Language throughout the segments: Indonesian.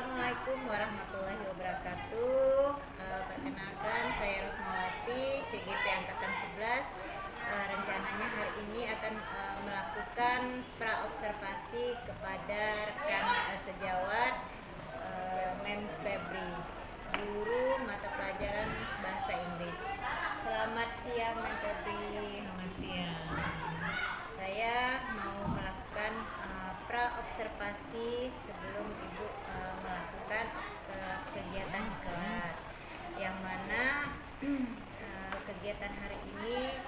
Assalamualaikum warahmatullahi wabarakatuh. Perkenalkan, saya Rosmawati, CGP Angkatan 11. Rencananya hari ini akan melakukan praobservasi kepada rekan sejawat Mem Febri, guru mata pelajaran bahasa Inggris. Selamat siang, Mem Febri. Selamat siang. Saya mau melakukan praobservasi sebelum Ibu melakukan kegiatan di kelas, yang mana kegiatan hari ini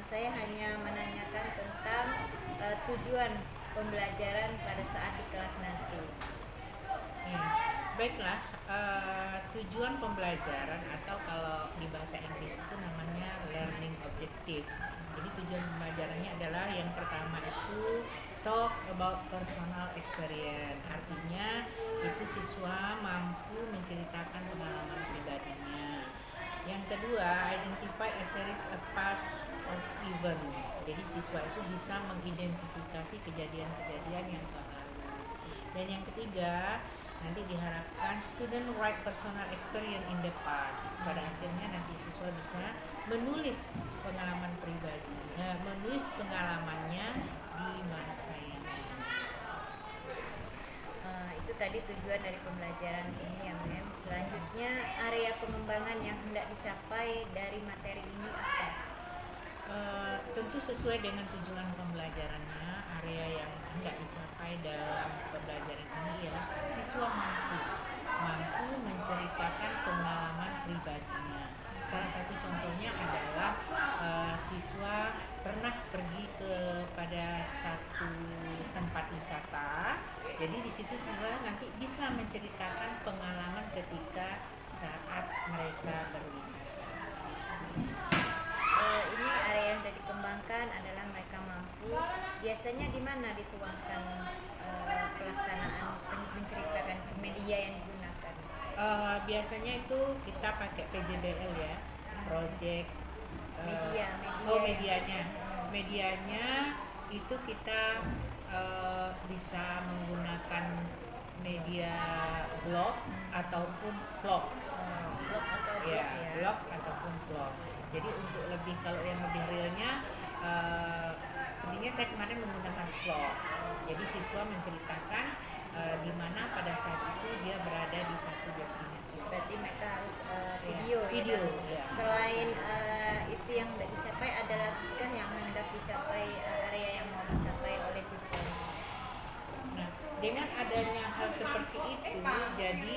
saya hanya menanyakan tentang tujuan pembelajaran pada saat di kelas nanti. Ya, baiklah, tujuan pembelajaran atau kalau di bahasa Inggris itu namanya learning objective. Jadi tujuan pembelajarannya adalah yang pertama itu talk about personal experience. Artinya itu siswa mampu menceritakan pengalaman pribadinya. Yang kedua, identify a series of past of event. Jadi siswa itu bisa mengidentifikasi kejadian-kejadian yang telah lalu. Dan yang ketiga, nanti diharapkan student write personal experience in the past. Pada akhirnya nanti siswa bisa menulis pengalaman pribadi, menulis pengalamannya di masa yang lalu. Itu tadi tujuan dari pembelajaran ini ya, Mem. Selanjutnya, area pengembangan yang hendak dicapai dari materi ini apa? Tentu sesuai dengan tujuan pembelajarannya, area yang hendak dicapai dalam pembelajaran ini ialah siswa mampu menceritakan pengalaman pribadinya. Salah satu contohnya adalah siswa pernah pergi kepada satu tempat wisata. Jadi di situ siswa nanti bisa menceritakan pengalaman ketika saat mereka berwisata. Ini area yang sudah dikembangkan adalah mereka mampu. Biasanya di mana dituangkan pelaksanaan menceritakan ke media yang digunakan? Biasanya itu kita pakai PJBL ya, project medianya itu kita bisa menggunakan media blog ataupun vlog. Blog ataupun vlog. Jadi untuk kalau yang lebih realnya, sepertinya saya kemarin menggunakan vlog. Jadi siswa menceritakan di mana pada saat itu dia berada di satu destinasi. Berarti mereka harus video. Ya. Selain itu yang hendak dicapai, ada lagi kan yang hendak dicapai, area yang mau dicapai oleh siswa? Nah, dengan adanya hal seperti itu, jadi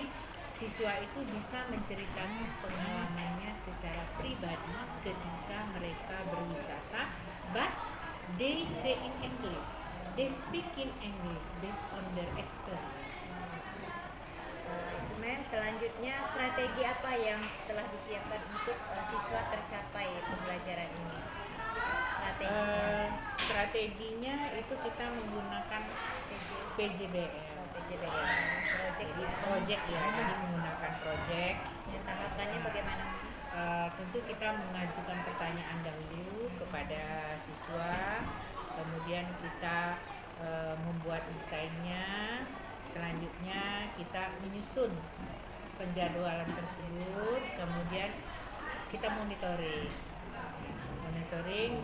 siswa itu bisa menceritakan pengalamannya secara pribadi ketika mereka berwisata, but they say in English, they speak in English based on their experience. Mem, selanjutnya strategi apa yang telah disiapkan untuk siswa tercapai pembelajaran ini? Strateginya itu kita menggunakan PJBL. Project ya, jadi menggunakan project. Dan tahapannya bagaimana? Tentu kita mengajukan pertanyaan dahulu kepada siswa, kemudian kita membuat desainnya, selanjutnya kita menyusun penjadwalan tersebut, kemudian kita monitoring,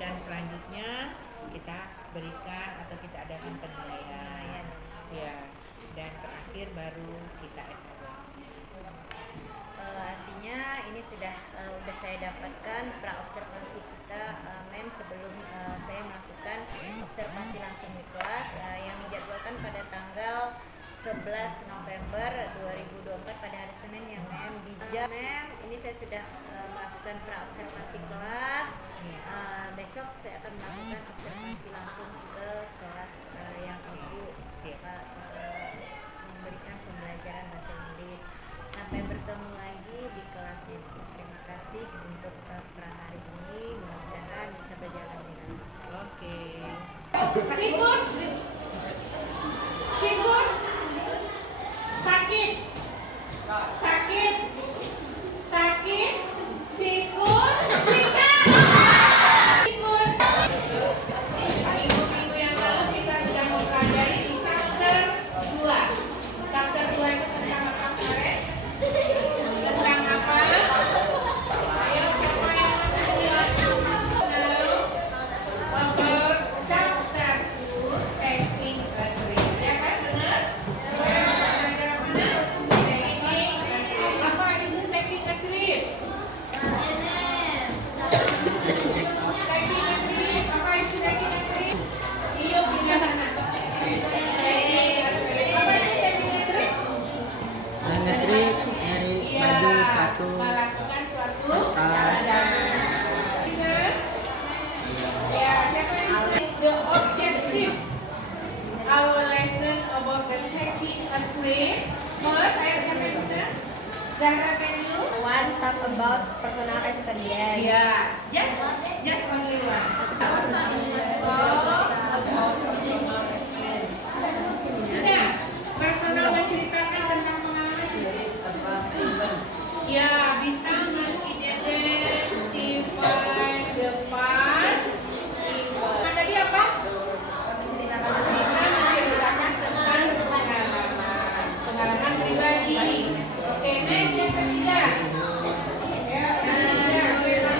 dan selanjutnya kita berikan atau kita adakan penilaian. Ya. Dan terakhir baru kita evaluasi. Artinya ini sudah saya dapatkan praobservasi kita, Mem, sebelum saya melakukan observasi langsung di kelas yang dijadwalkan pada tanggal 11 November 2024 pada hari Senin ya, Mem. Di jam Mem, ini saya sudah melakukan praobservasi kelas. Besok saya akan melakukan observasi langsung ke kelas yang Ibu memberikan pembelajaran bahasa Inggris. Sampai bertemu lagi di kelas ini. Terima kasih untuk pra hari ini. Mudah-mudahan bisa berjalan dengan lancar. Oke. Sikut, sakit, sikut, sikat. Minggu yang lalu kita sudah mempelajari chapter 2. Chapter 2 itu tentang is the objective. Our lesson about the taking a trip. First, ayo siapa yang bisa? Zahra, can you? One talk about personal experience. Yeah, just only one. Sudah, personal menceritakan tentang pengalaman. Ya, bisa mengidentify the past. Tadi apa? Bisa menceritakan tentang pengalaman pribadi. Oke, next yang ketiga. Ya, yang ketiga,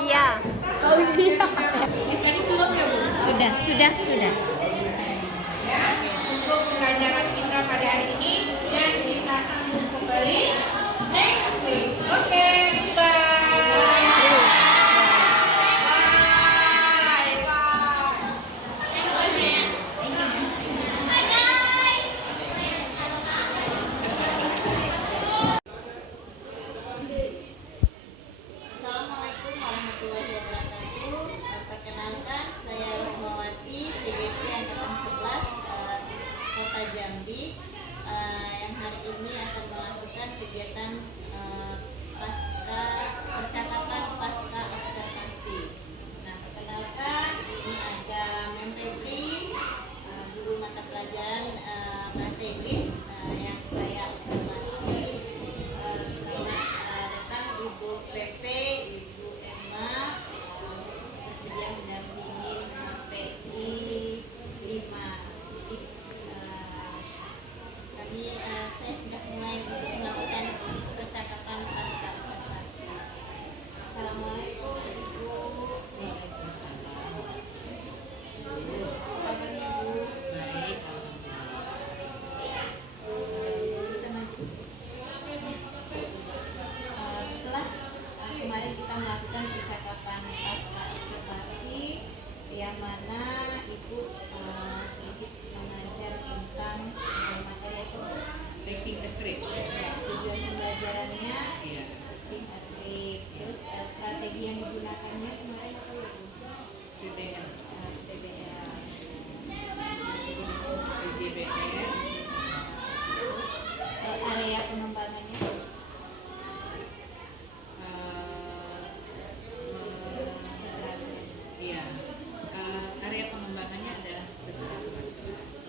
Iya. Fauzia. Tadi belum ya Bu? Sudah. Ya, untuk pelajaran kita pada hari ini dan kita sambung kembali next week. Oke, bye. Assalamualaikum warahmatullahi wabarakatuh. Perkenalkan, saya Rosmawati, CGP Angkatan 11, Kota Jambi, yang hari ini akan melakukan kegiatan percakapan pasca observasi. Nah, perkenalkan, ini ada Mem Febri, guru mata pelajaran bahasa Inggris yang saya observasi. Selamat datang Ibu PP, Ibu Emma, bersedia mendampingi PI 5. Saya sudah mulai untuk melakukan percakapan pasca observasi. Assalamualaikum Ibu. Apa kabarnya Bu? Baik. Bisa maju. Setelah kemarin kita melakukan percakapan pasca observasi yang mana Ibu sedikit mengajar tentang materi itu Taking a trip. tujuan pembelajarannya Iya. tip and trick. Terus strategi yang digunakannya kemarin apa ya Bu? PBL, PBL. PJBR, Terus area pengembangannya iya. Area pengembangannya adalah keteraturan kelas.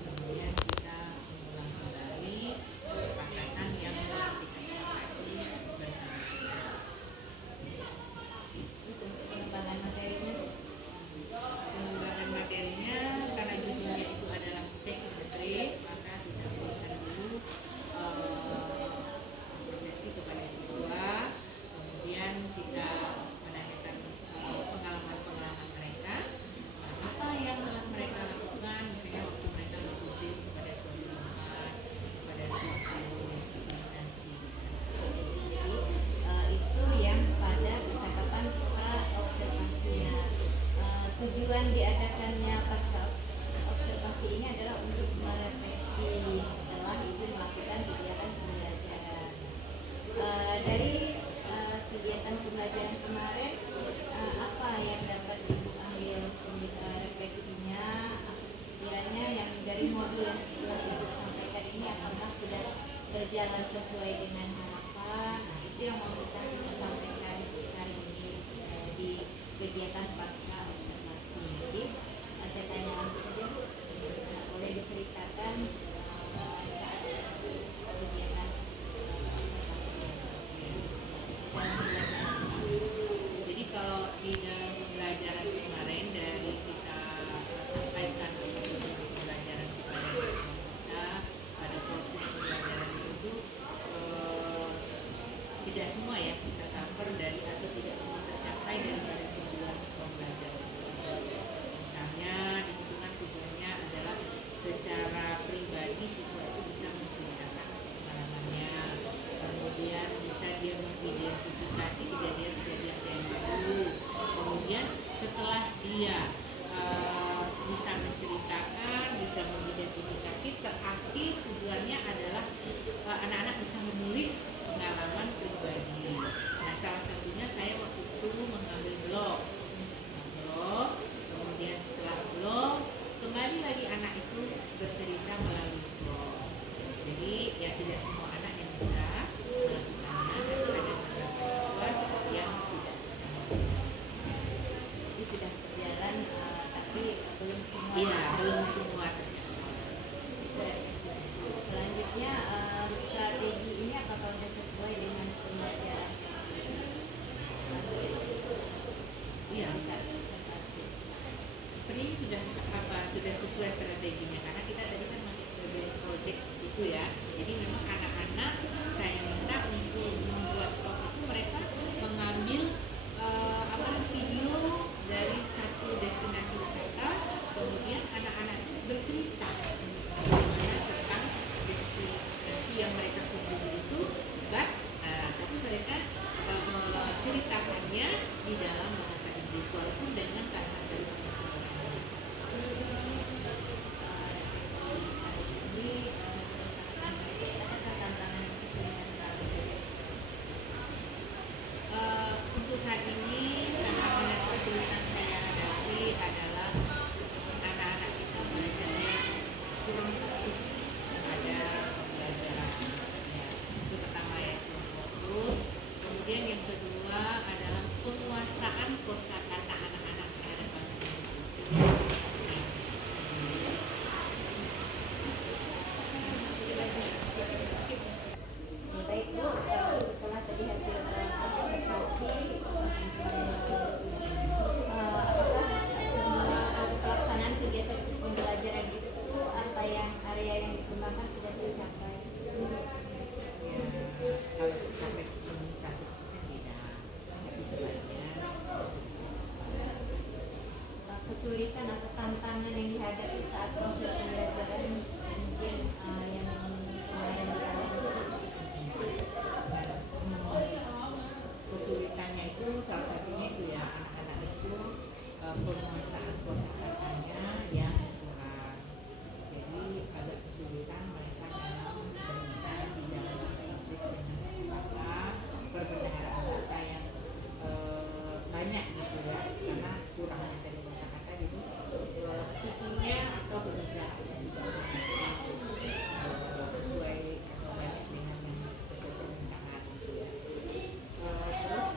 Kemudian kita mengulang kembali kesepakatan yang telah kita sepakati bersama siswa. terus untuk pengembangan materinya Bu? Pengembangan materinya karena judulnya itu adalah Taking the Trip, maka kita berikan dulu persepsi kepada siswa, kemudian kita menanyakan pengalaman-pengalaman mereka, apa yang telah mereka lakukan, misalnya waktu mereka berkunjung kepada suatu tempat, kepada suatu destinasi misalnya. Jadi itu yang pada percakapan pra observasinya. Tujuan diadakannya pasca observasi ini adalah untuk merefleksi setelah Ibu melakukan kegiatan pembelajaran. Dari kegiatan pembelajaran kemarin, apa yang dapat Ibu ambil refleksinya? Sekiranya yang dari modul yang telah Ibu sampaikan ini apakah sudah berjalan sesuai dengan harapan? Nah, itu yang mau kita sampaikan hari ini di kegiatan pasca observasi. Jadi saya tanya langsung saja Bu, boleh diceritakan saat kegiatan observasi. Jadi kalau di dalam pembelajaran kemarin dari kita sampaikan tujuan pembelajaran kepada siswa kita pada proses pembelajaran itu tidak semua ya kita cover dari atau tidak semua tercapai daripada tujuan pembelajaran tersebut. Misalnya di situ kan tujuannya adalah secara pribadi siswa itu bisa menceritakan pengalamannya, kemudian bisa dia mengidentifikasi kejadian-kejadian yang lalu, kemudian setelah dia bisa menceritakan, bisa mengidentifikasi, terakhir tujuannya adalah anak-anak bisa menulis pengalaman pribadi. Nah, salah satunya saya waktu itu mengambil blog, kemudian setelah blog kembali lagi anak itu bercerita melalui blog. Jadi ya tidak semua anak yang bisa melakukannya, tapi ada beberapa siswa yang tidak bisa melakukannya. Jadi sudah berjalan, tapi belum semua. Iya, tercapai. belum semua tercapai. Selanjutnya strategi ini apakah sudah sesuai dengan pembelajaran? Iya, Saat observasi. sepertinya sudah sesuai strateginya karena kita tadi kan pakai PBL project itu ya. Jadi memang anak-anak saya minta untuk membuat blog itu mereka saat ini tantangan dan kesulitan saya hadapi adalah anak-anak kita belajarnya kurang fokus pada pembelajaran. Ya, itu pertama ya, kurang fokus. Kemudian yang kedua adalah penguasaan kosakata anak-anak terhadap bahasa Inggris itu. Baik Bu, setelah tadi hasil observasi, apakah semua pelaksanaan kegiatan pembelajaran itu apa yang area yang dikembangkan sudah tercapai? Ya, kalau sampai ini 100% tidak, tapi sebaiknya Kesulitan atau tantangan yang dihadapi saat proses pembelajaran mungkin yang kemarin kesulitannya itu salah satunya itu ya, anak-anak itu penguasaan kosakatanya yang kurang, jadi agak kesulitan mereka dalam berbicara di dalam bahasa Inggris dengan kosakata perbendaharaan kata yang banyak gitu ya, karena kurangnya tadi kosakata, jadi speakingnya atau berbicaranya juga sesuai atau banyak dengan yang sesuai permintaan gitu ya. Terus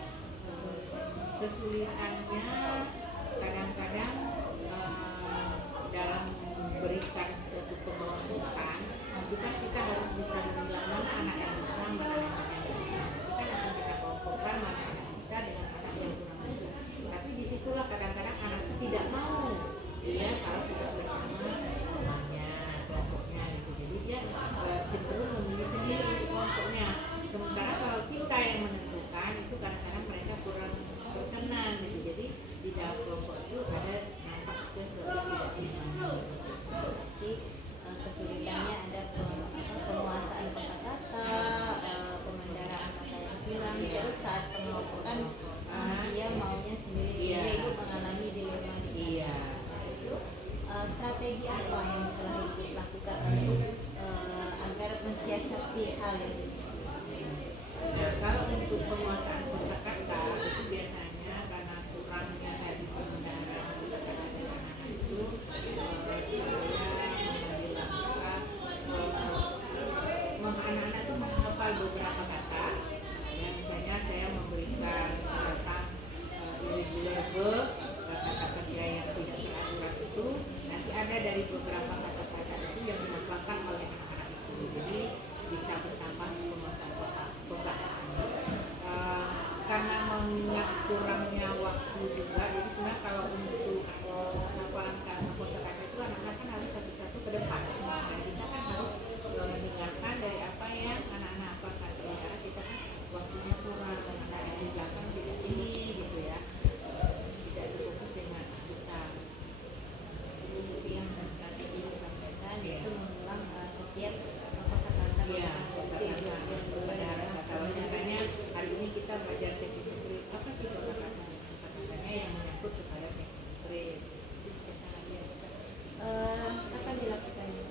kesulitannya kadang-kadang dalam memberikan suatu kelompokkan itu kan kita harus bisa memilah mana anak yang bisa, mana anak yang tidak bisa. Itu kan akan kita kelompokkan mana anak yang bisa dengan anak yang kurang bisa. Tapi disitulah kadang-kadang anak itu tidak mau, ya kalau tidak bersama temannya, kelompoknya gitu. Jadi dia cenderung memilih sendiri untuk kelompoknya. Sementara kalau kita yang menentukan itu kadang-kadang mereka kurang berkenan gitu. Jadi di dalam kelompok itu ada nampak ketidaknyaman. berarti kesulitannya ada penguasaan kosakata, pemendaraan kata yang kurang, terus saat pengelompokan dia maunya sendiri-sendiri, Iya. Ibu mengalami dilema di sana. Iya. Itu strategi apa yang telah Ibu lakukan untuk agar mensiasati hal yang ini? Nah, kalau untuk penguasaan kosakata itu biasanya karena kurangnya tadi pembendaharaan kosakata dari anak-anak itu, saya mengambil langkah anak-anak itu menghafal beberapa kata. Ya, misalnya saya memberikan tentang irregular verb, kata-kata kerja yang tidak teratur itu, nanti ada dari beberapa kata-kata itu yang dihafalkan oleh anak-anak itu. Jadi bisa bertambah penguasaan kosakata. Karena mengingat kurangnya waktu juga, jadi sebenarnya kalau untuk hafalan kata kosakata itu anak-anak kan harus satu-satu ke depan. Nah, kita kan harus mendengarkan dari apa yang anak-anak hafalkan, sementara kita kan waktunya kurang, anak yang di belakang tidak ini gitu ya, tidak terfokus dengan kita. Jadi yang strategi yang disampaikan Iya. itu mengulang setiap kosakata. Iya, kosakata pembendaharaan kata. Misalnya hari ini kita belajar teknik trade, apa sih kosakatanya yang menyangkut kepada teknik trade? Kapan dilakukannya?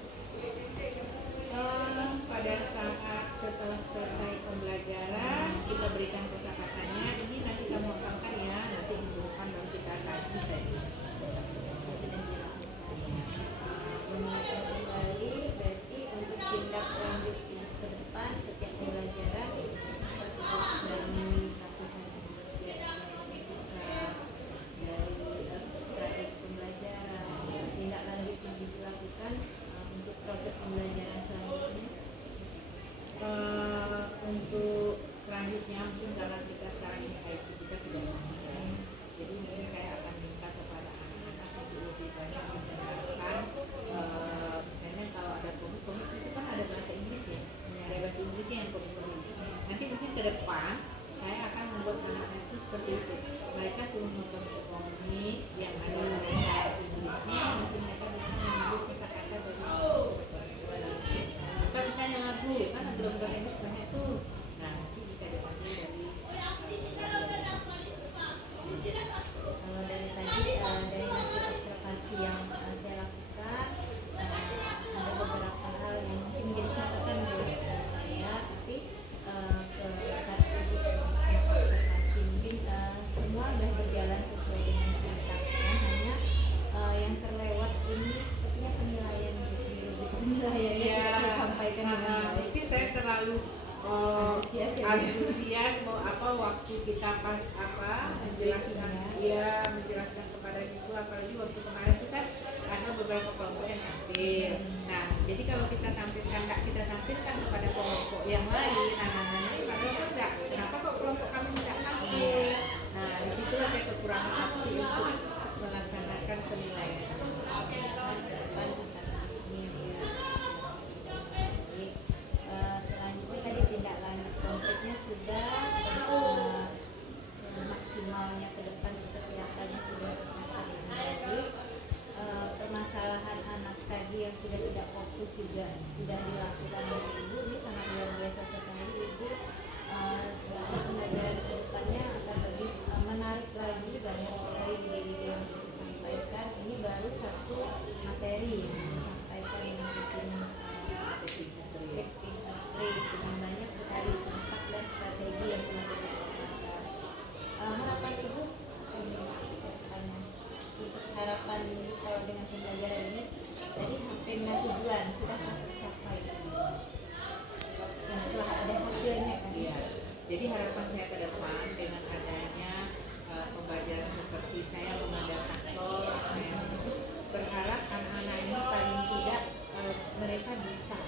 Pada saat setelah selesai pembelajaran kita berikan kosakatanya, ini nanti kamu hafalkan ya, nanti minggu depan baru kita tadi tadi. Sudah dilakukan. Mengingatkan kembali berarti untuk tindak lanjut ke depan setiap pembelajaran dalam latihan dari strategi pembelajaran, tindak lanjut yang dilakukan untuk proses pembelajaran selanjutnya. Untuk selanjutnya mungkin karena kita sekarang ini IT kita sudah sampai, jadi mungkin saya akan minta kepada anak-anak untuk lebih banyak mendengarkan. Misalnya kalau ada komik itu kan ada bahasa Inggris ya, ada bahasa Inggrisnya yang komik. Nanti mungkin ke depan saya akan membuat anak-anak itu seperti itu. Mereka suruh nonton komik yang ada bahasa Inggrisnya, nanti mereka bisa mengambil kosakata dari atau misalnya lagu kan belum bahasa Inggris banyak tuh, nah nanti bisa diambil dari Kalau dari tadi dari hasil observasi yang saya lakukan ada beberapa hal yang mungkin menjadi catatan buat saya, tapi ke saat ibu observasi mungkin antusias ya. antusias mau apa waktu kita pas apa menjelaskan menjelaskan kepada siswa, apalagi waktu kemarin itu kan ada beberapa kelompok yang tampil. Nah, jadi kalau kita tampilkan kepada kelompok yang lain, anak-anak ini padahal enggak, kenapa kok kelompok kami tidak tampil? Nah, disitulah saya kekurangan waktu untuk melaksanakan penilaian. Selanjutnya tadi tindak lanjut konkretnya sudah maksimalnya ke depan seperti yang tadi sudah tercatat dengan baik. Permasalahan anak tadi yang sudah tidak fokus juga sudah dilakukan oleh ibu. Ini sangat luar biasa sekali ibu. Selama pembelajaran ke depannya akan lebih menarik lagi, banyak sekali ide-ide yang disampaikan. Ini baru satu materi yang disampaikan yang bikin dengan banyak sekali dampak dan strategi yang telah kita lakukan. Harapan ibu untuk harapan ibu kalau dengan pembelajaran ini tadi sampai dengan tujuan sudah tercapai yang telah ada hasilnya kan? Iya. Jadi harapan saya ke depan dengan adanya pembelajaran seperti saya mengadakan talk, saya berharap anak-anak ini paling tidak mereka bisa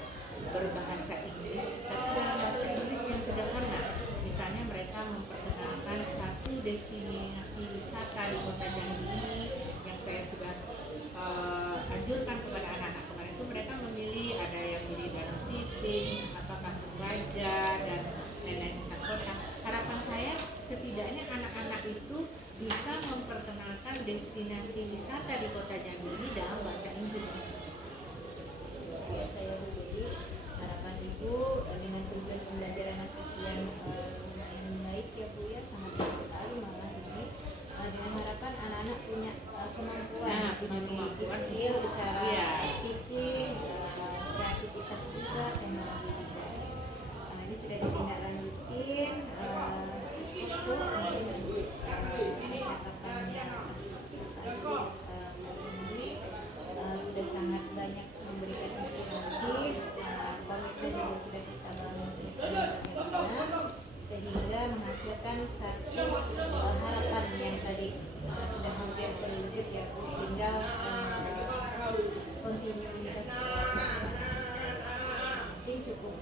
berbahasa Inggris, tapi dalam bahasa Inggris yang sederhana. Misalnya mereka memperkenalkan satu destinasi wisata di Kota Jambi ini yang saya sudah anjurkan kepada anak-anak kemarin itu, mereka memilih, ada yang milih Danau Siping, Kampung Baja dan lain-lain tentang kota. Harapan saya setidaknya anak-anak itu bisa memperkenalkan destinasi wisata di Kota Jambi ini dalam bahasa Inggris. Saya jadi harapan ibu dengan tujuan pembelajaran sekian lumayan baik ya Bu ya, sangat baik sekali malah ini dengan harapan anak-anak punya kemampuan memiliki skill secara speaking, kreativitas juga, teknologi juga. Ini sudah ditindaklanjutin itu catatannya presentasi ini sudah sangat banyak memberikan inspirasi, komitmen yang sudah kita bangun sehingga menghasilkan satu harapan yang tadi sudah hampir terwujud ya, tinggal kontinuitas mungkin cukup